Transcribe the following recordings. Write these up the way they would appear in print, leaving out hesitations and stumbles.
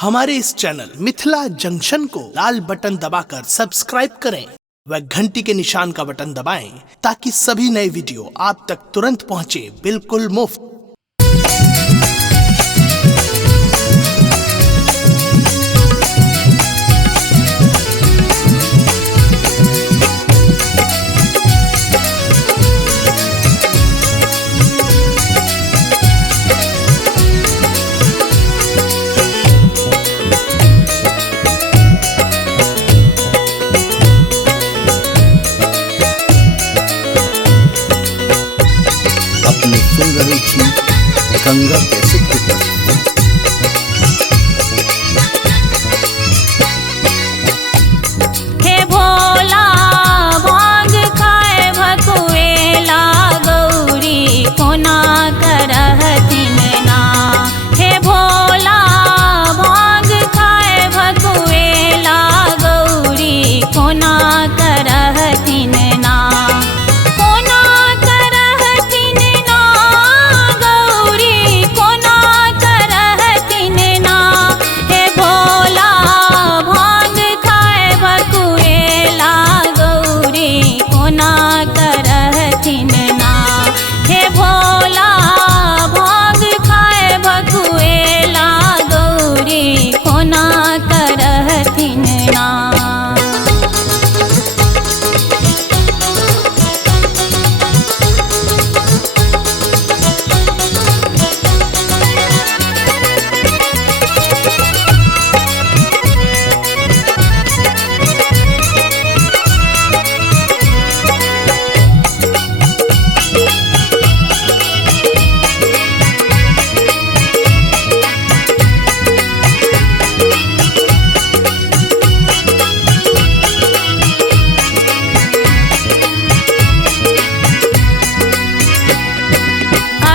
हमारे इस channel Mithila junction को लाल button दबाकर सब्सक्राइब करें व घंटी के निशान का बटन दबाएं ताकि सभी नए वीडियो आप तक तुरंत पहुंचे बिल्कुल मुफ्त। अपने सुन रही थी गंगा कैसे हे भोला भांग खाए भकुएला गौरी कोना करहथिन ना। हे भोला भांग खाए भकुएला गौरी कोना करहथिन ना।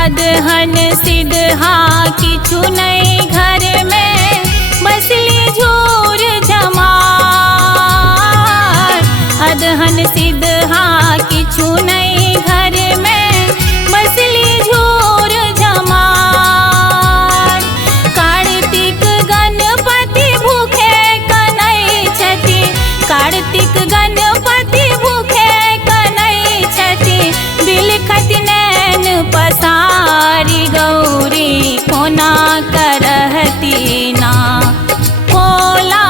अदहन सिदहा किछु नहीं घर में बसली झूर जमार। अदहन सिदहा किछु नहीं घर में बसली झूर जमार। कार्तिक गणपति भूखे कनै छथि, कार्तिक गणपति भूखे कनै छथि। बिलखति नैन पसारी गौरी कोना करहती ना। भोला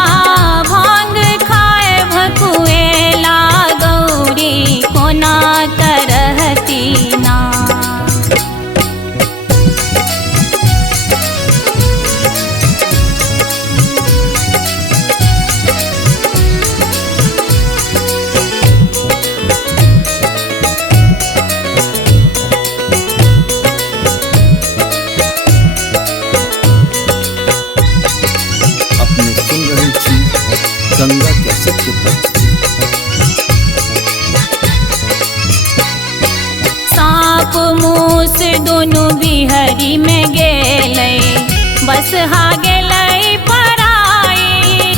भांग खाए भकुएला गौरी कोना करहती ना। गंगा कैसे सांप मूस दोनों बिहरी में गेलै, बस हा गेलै पराई।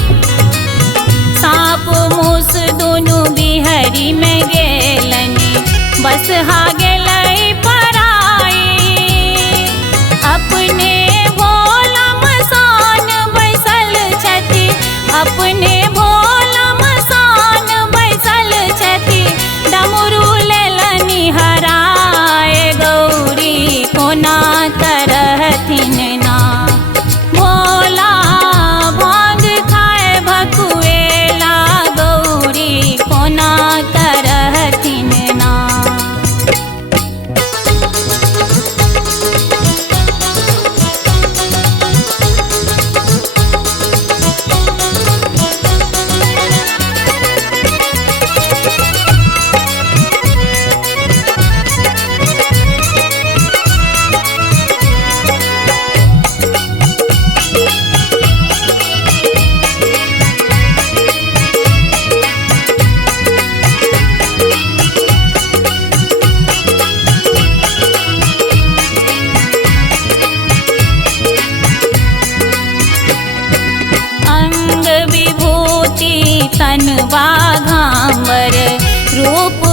सांप मूस दोनों बिहरी में गेलनि, बस हा गेलै पराई। अपने भोला मसान बैसल छथि, अपने भोला मसान बैसल छथि। डमरू लेलनि हराए गौरी कोना करहथिन ना। भोला भांग खाए भकुएला गौरी कोना करहथिन ना। तन बाघांबर रूप